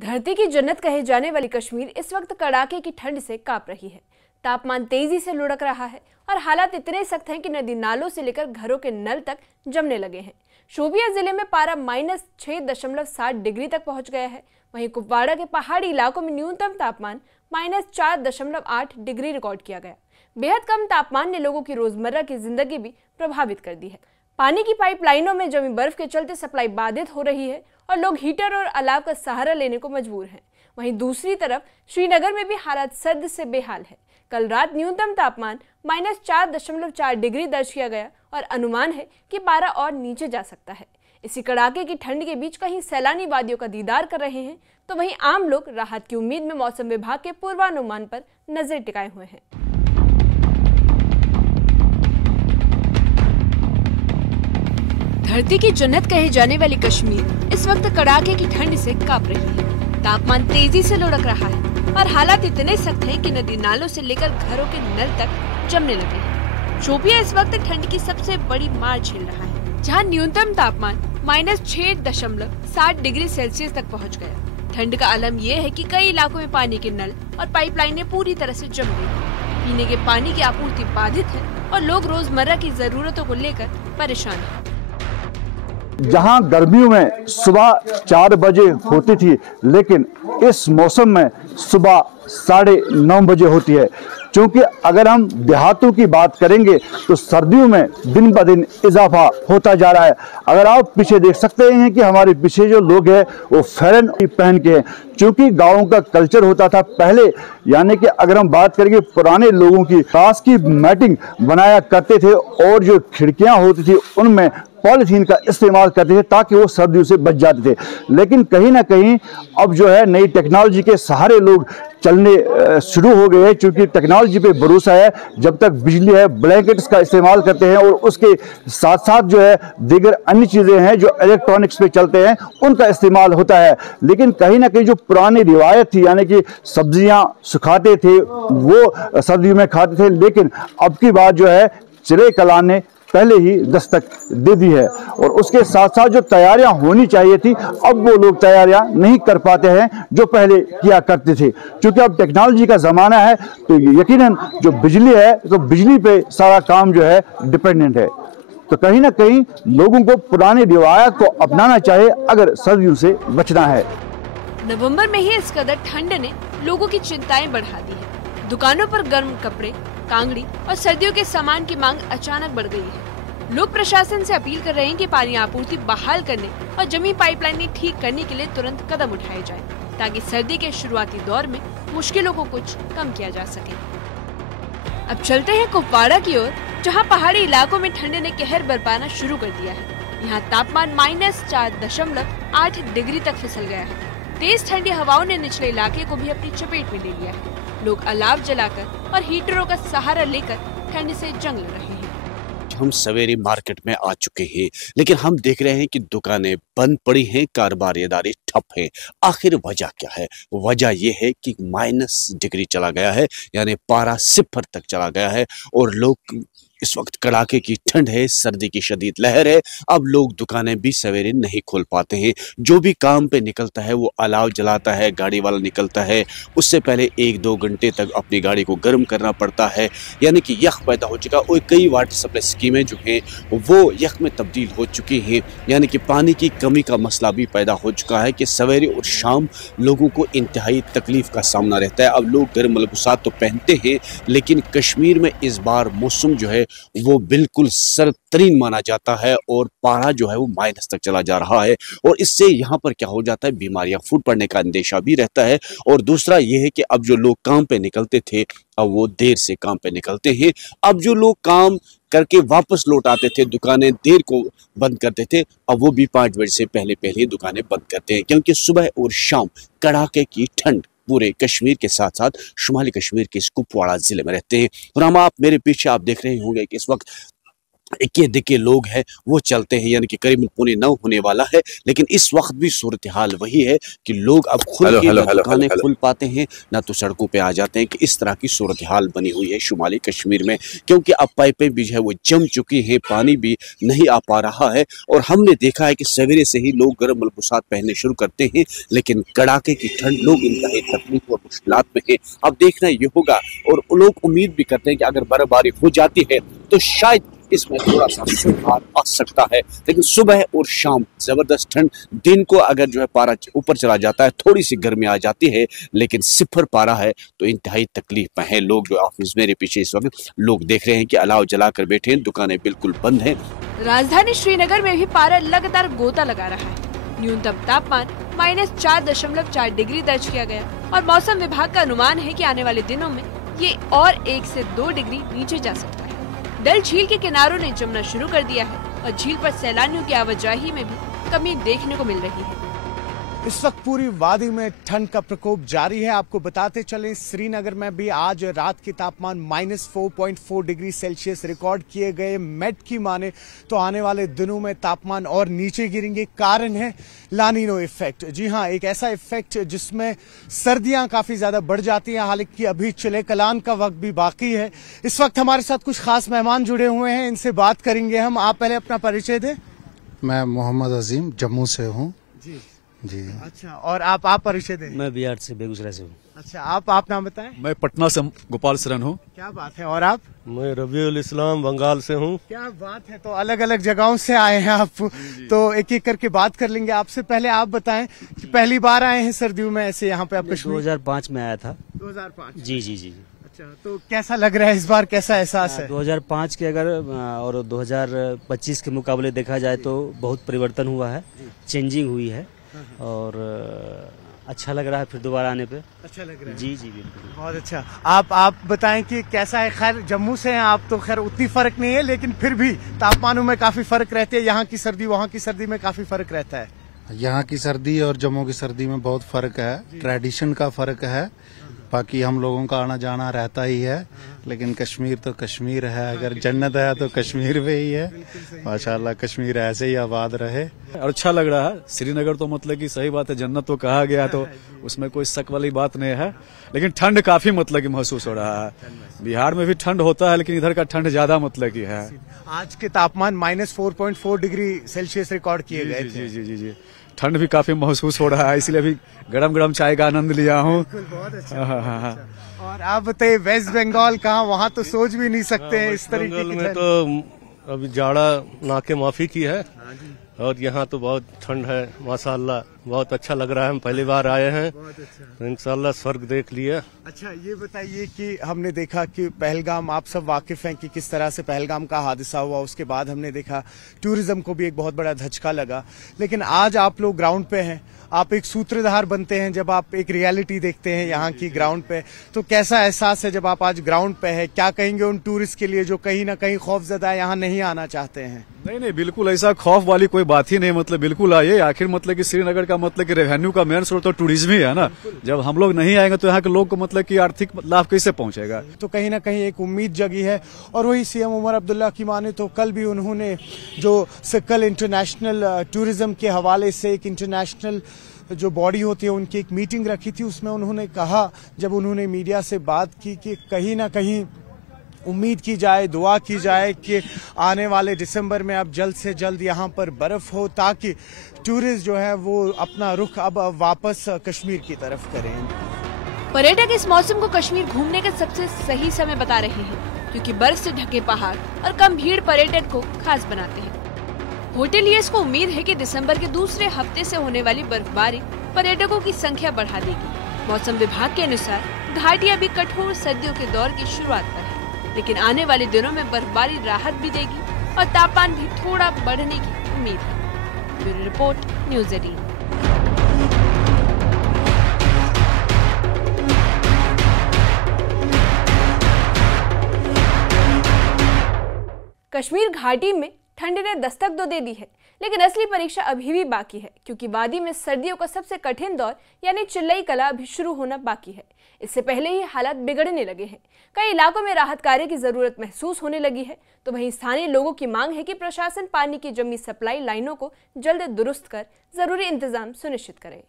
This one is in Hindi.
धरती की जन्नत कहे जाने वाली कश्मीर इस वक्त कड़ाके की ठंड से कांप रही है। तापमान तेजी से लुढ़क रहा है और हालात इतने सख्त हैं कि नदी नालों से लेकर घरों के नल तक जमने लगे हैं। शोपिया जिले में पारा -6.7 डिग्री तक पहुंच गया है। वहीं कुपवाड़ा के पहाड़ी इलाकों में न्यूनतम तापमान -4.8 डिग्री रिकॉर्ड किया गया। बेहद कम तापमान ने लोगों की रोजमर्रा की जिंदगी भी प्रभावित कर दी है। पानी की पाइपलाइनों में जमी बर्फ के चलते सप्लाई बाधित हो रही है और लोग हीटर और अलाव का सहारा लेने को मजबूर हैं। वहीं दूसरी तरफ श्रीनगर में भी हालात सर्द से बेहाल है। कल रात न्यूनतम तापमान -4.4 डिग्री दर्ज किया गया और अनुमान है कि पारा और नीचे जा सकता है। इसी कड़ाके की ठंड के बीच कहीं सैलानी वादियों का दीदार कर रहे हैं तो वहीं आम लोग राहत की उम्मीद में मौसम विभाग के पूर्वानुमान पर नजर टिकाए हुए हैं। धरती की जन्नत कहे जाने वाली कश्मीर इस वक्त कड़ाके की ठंड से कांप रही है। तापमान तेजी से लुढ़क रहा है और हालात इतने सख्त हैं कि नदी नालों से लेकर घरों के नल तक जमने लगे हैं। शोपिया इस वक्त ठंड की सबसे बड़ी मार झेल रहा है, जहां न्यूनतम तापमान -6.7 डिग्री सेल्सियस तक पहुंच गया। ठंड का आलम यह है कि कई इलाकों में पानी के नल और पाइपलाइनें पूरी तरह से जम गई हैं। पीने के पानी की आपूर्ति बाधित है और लोग रोजमर्रा की जरूरतों को लेकर परेशान हैं। जहां गर्मियों में सुबह 4 बजे होती थी, लेकिन इस मौसम में सुबह 9:30 बजे होती है। क्योंकि अगर हम देहातों की बात करेंगे तो सर्दियों में दिन ब दिन इजाफा होता जा रहा है। अगर आप पीछे देख सकते हैं कि हमारे पीछे जो लोग हैं वो फेरन पहन के हैं, क्योंकि गाँव का कल्चर होता था पहले। यानी कि अगर हम बात करेंगे पुराने लोगों की, घास की मैटिंग बनाया करते थे और जो खिड़कियां होती थी उनमें पॉलीथीन का इस्तेमाल करते थे ताकि वो सर्दियों से बच जाते थे। लेकिन कहीं ना कहीं अब जो है नई टेक्नोलॉजी के सहारे लोग चलने शुरू हो गए हैं, क्योंकि टेक्नोलॉजी पे भरोसा है। जब तक बिजली है, ब्लैंकेट्स का इस्तेमाल करते हैं और उसके साथ साथ जो है दीगर अन्य चीज़ें हैं जो इलेक्ट्रॉनिक्स पे चलते हैं उनका इस्तेमाल होता है। लेकिन कहीं ना कहीं जो पुरानी रिवायत थी, यानी कि सब्जियां सुखाते थे वो सर्दियों में खाते थे, लेकिन अब की बात जो है चिले कला ने पहले ही दस्तक दे दी है। और उसके साथ साथ जो तैयारियां होनी चाहिए थी, अब वो लोग तैयारियां नहीं कर पाते हैं जो पहले किया करते थे। क्योंकि अब टेक्नोलॉजी का ज़माना है तो यकीनन जो बिजली है तो बिजली पे सारा काम जो है डिपेंडेंट है। तो कहीं ना कहीं लोगों को पुरानी रिवायत को अपनाना चाहिए अगर सर्दियों से बचना है। नवंबर में ही इस कदर ठंड ने लोगों की चिंताएं बढ़ा दी है। दुकानों पर गर्म कपड़े, कांगड़ी और सर्दियों के सामान की मांग अचानक बढ़ गई है। लोग प्रशासन से अपील कर रहे हैं कि पानी आपूर्ति बहाल करने और जमी पाइपलाइनें ठीक करने के लिए तुरंत कदम उठाए जाएं, ताकि सर्दी के शुरुआती दौर में मुश्किलों को कुछ कम किया जा सके। अब चलते हैं कुपवाड़ा की ओर, जहां पहाड़ी इलाकों में ठंड ने कहर बरपाना शुरू कर दिया है। यहाँ तापमान -4.8 डिग्री तक फिसल गया है। तेज ठंडी हवाओं ने निचले इलाके को भी अपनी चपेट में ले लिया है। लोग अलाव जलाकर और हीटरों का सहारा लेकर ठंड से जंग लड़ रहे हैं। हम सवेरे मार्केट में आ चुके हैं, लेकिन हम देख रहे हैं कि दुकानें बंद पड़ी हैं, कारोबारी ठप हैं। आखिर वजह क्या है? वजह यह है कि -डिग्री चला गया है, यानी पारा 0 तक चला गया है और लोग इस वक्त कड़ाके की ठंड है, सर्दी की शदीद लहर है। अब लोग दुकानें भी सवेरे नहीं खोल पाते हैं। जो भी काम पे निकलता है वो अलाव जलाता है, गाड़ी वाला निकलता है, उससे पहले 1-2 घंटे तक अपनी गाड़ी को गर्म करना पड़ता है। यानी कि यख पैदा हो चुका। और कई वाटर सप्लाई स्कीमें जो हैं वो यख में तब्दील हो चुकी हैं। यानी कि पानी की कमी का मसला भी पैदा हो चुका है कि सवेरे और शाम लोगों को इंतहाई तकलीफ का सामना रहता है। अब लोग गर्म मलबूसात तो पहनते हैं, लेकिन कश्मीर में इस बार मौसम जो है वो बिल्कुल सर्द तरीन माना जाता है और पारा जो है वो माइनस तक चला जा रहा है। और इससे यहाँ पर क्या हो जाता है, बीमारियां फूट पड़ने का अंदेशा भी रहता है। और दूसरा ये है कि अब जो लोग काम पे निकलते थे अब वो देर से काम पे निकलते हैं। अब जो लोग काम करके वापस लौट आते थे, दुकानें देर को बंद करते थे, अब वो भी 5 बजे से पहले दुकानें बंद करते हैं, क्योंकि सुबह और शाम कड़ाके की ठंड पूरे कश्मीर के साथ साथ शुमाली कश्मीर के इस कुपवाड़ा जिले में रहते हैं। और हम आप मेरे पीछे आप देख रहे होंगे कि इस वक्त इक्के दिक्के लोग हैं वो चलते हैं, यानी कि करीबन 8:45 होने वाला है, लेकिन इस वक्त भी सूरत हाल वही है कि लोग अब खुल के ना दुकानें खुल पाते हैं ना तो सड़कों पे आ जाते हैं। कि इस तरह की सूरत हाल बनी हुई है शुमाली कश्मीर में, क्योंकि अब पाइपें भी जो है वो जम चुकी हैं, पानी भी नहीं आ पा रहा है। और हमने देखा है कि सवेरे से ही लोग गर्म मलबूसात पहनने शुरू करते हैं, लेकिन कड़ाके की ठंड, लोग इंतहाई तकलीफ और मुश्किलात में हैं। अब देखना ये होगा, और लोग उम्मीद भी करते हैं कि अगर बर्फबारी हो जाती है तो शायद इसमें थोड़ा सा सुधार आ सकता है। लेकिन सुबह और शाम जबरदस्त ठंड, दिन को अगर जो है पारा ऊपर चला जाता है, थोड़ी सी गर्मी आ जाती है, लेकिन सिफर पारा है तो इंतहाई तकलीफ में है लोग। जो ऑफिस मेरे पीछे इस वक्त लोग देख रहे हैं कि अलाव जलाकर बैठे हैं, दुकानें बिल्कुल बंद हैं। राजधानी श्रीनगर में भी पारा लगातार गोता लगा रहा है। न्यूनतम तापमान -4.4 डिग्री दर्ज किया गया और मौसम विभाग का अनुमान है कि आने वाले दिनों में ये और 1 से 2 डिग्री नीचे जा सकता है। डल झील के किनारों ने जमना शुरू कर दिया है और झील पर सैलानियों की आवाजाही में भी कमी देखने को मिल रही है। इस वक्त पूरी वादी में ठंड का प्रकोप जारी है। आपको बताते चलें, श्रीनगर में भी आज रात के तापमान -4.4 डिग्री सेल्सियस रिकॉर्ड किए गए। मेट की माने तो आने वाले दिनों में तापमान और नीचे गिरेंगे। कारण है लानिनो इफेक्ट। जी हाँ, एक ऐसा इफेक्ट जिसमें सर्दियां काफी ज्यादा बढ़ जाती हैं। हालांकि अभी चिले कलान का वक्त भी बाकी है। इस वक्त हमारे साथ कुछ खास मेहमान जुड़े हुए हैं, इनसे बात करेंगे हम। आप पहले अपना परिचय दें। मैं मोहम्मद अजीम जम्मू से हूँ। जी अच्छा, और आप परिचय दें। मैं बिहार से, बेगूसराय से हूँ। अच्छा, आप नाम बताएं। मैं पटना से गोपाल शरण हूँ। क्या बात है। और आप? मैं रबीउल इस्लाम बंगाल से हूँ। क्या बात है। तो अलग अलग जगहों से आए हैं आप, तो एक एक करके बात कर लेंगे। आपसे पहले आप बताएं कि पहली बार आए हैं सर्दियों में ऐसे यहाँ पे आप कश्मीर? 2005 में आया था। 2005? जी जी जी। अच्छा, तो कैसा लग रहा है इस बार, कैसा एहसास है? 2005 के अगर और 2025 के मुकाबले देखा जाए तो बहुत परिवर्तन हुआ है, चेंजिंग हुई है और अच्छा लग रहा है फिर दोबारा आने पे। अच्छा लग रहा है। जी जी बिल्कुल, बहुत अच्छा। आप बताएं कि कैसा है। खैर जम्मू से हैं आप तो खैर उतनी फर्क नहीं है, लेकिन फिर भी तापमानों में काफी फर्क रहती है। यहाँ की सर्दी वहाँ की सर्दी में काफी फर्क रहता है। यहाँ की सर्दी और जम्मू की सर्दी में बहुत फर्क है, ट्रेडिशन का फर्क है। बाकी हम लोगों का आना जाना रहता ही है, लेकिन कश्मीर तो कश्मीर है। अगर जन्नत है तो कश्मीर में ही है। माशाल्लाह कश्मीर ऐसे ही आबाद रहे। और अच्छा लग रहा है। श्रीनगर तो मतलब कि सही बात है, जन्नत तो कहा गया, तो उसमें कोई शक वाली बात नहीं है। लेकिन ठंड काफी मतलब कि महसूस हो रहा है। बिहार में भी ठंड होता है, लेकिन इधर का ठंड ज्यादा मतलब की है। आज के तापमान -4.4 डिग्री सेल्सियस रिकॉर्ड किए गए थे। जी जी जी, ठंड भी काफी महसूस हो रहा है, इसलिए अभी गरम गरम चाय का आनंद लिया हूँ। बहुत अच्छा। और आप बताइए, वेस्ट बंगाल कहाँ, वहाँ तो सोच भी नहीं सकते हैं इस तरीके की में तो अभी जाड़ा नाके माफी की है और यहाँ तो बहुत ठंड है। माशाल्लाह बहुत अच्छा लग रहा है। हम पहली बार आए हैं, तो इंशाल्लाह स्वर्ग देख लिया। अच्छा, ये बताइए कि हमने देखा कि पहलगाम, आप सब वाकिफ हैं कि किस तरह से पहलगाम का हादसा हुआ। उसके बाद हमने देखा टूरिज्म को भी एक बहुत बड़ा धचका लगा। लेकिन आज आप लोग ग्राउंड पे हैं, आप एक सूत्रधार बनते हैं जब आप एक रियलिटी देखते हैं यहाँ की ग्राउंड पे। तो कैसा एहसास है जब आप आज ग्राउंड पे है? क्या कहेंगे उन टूरिस्ट के लिए जो कहीं ना कहीं खौफजदा यहाँ नहीं आना चाहते हैं? नहीं, बिल्कुल ऐसा खौफ वाली कोई बात ही नहीं। मतलब बिल्कुल आइए। आखिर मतलब कि श्रीनगर का मतलब कि रेवेन्यू का मेन स्रोत तो टूरिज्म ही है ना। जब हम लोग नहीं आएंगे तो यहाँ के लोग को मतलब कि आर्थिक लाभ कैसे पहुंचेगा? तो कहीं ना कहीं एक उम्मीद जगी है। और वही सीएम उमर अब्दुल्ला की माने तो कल भी उन्होंने जो कल इंटरनेशनल टूरिज्म के हवाले से एक इंटरनेशनल जो बॉडी होती है उनकी एक मीटिंग रखी थी। उसमें उन्होंने कहा, जब उन्होंने मीडिया से बात की, कि कहीं ना कहीं उम्मीद की जाए, दुआ की जाए कि आने वाले दिसंबर में अब जल्द से जल्द यहाँ पर बर्फ हो, ताकि टूरिस्ट जो है वो अपना रुख अब वापस कश्मीर की तरफ करें। पर्यटक इस मौसम को कश्मीर घूमने का सबसे सही समय बता रहे हैं, क्योंकि बर्फ से ढके पहाड़ और कम भीड़ पर्यटक को खास बनाते हैं। होटेलियर्स को उम्मीद है कि दिसंबर के दूसरे हफ्ते से होने वाली बर्फबारी पर्यटकों की संख्या बढ़ा देगी। मौसम विभाग के अनुसार घाटी अभी कठोर सर्दियों के दौर की शुरुआत पर है, लेकिन आने वाले दिनों में बर्फबारी राहत भी देगी और तापमान भी थोड़ा बढ़ने की उम्मीद है। Bureau report, news 18। कश्मीर घाटी में ठंड ने दस्तक तो दे दी है, लेकिन असली परीक्षा अभी भी बाकी है, क्योंकि वादी में सर्दियों का सबसे कठिन दौर यानी चिल्लई कला अभी शुरू होना बाकी है। इससे पहले ही हालात बिगड़ने लगे हैं। कई इलाकों में राहत कार्य की जरूरत महसूस होने लगी है, तो वहीं स्थानीय लोगों की मांग है कि प्रशासन पानी की जमी सप्लाई लाइनों को जल्द दुरुस्त कर जरूरी इंतजाम सुनिश्चित करे।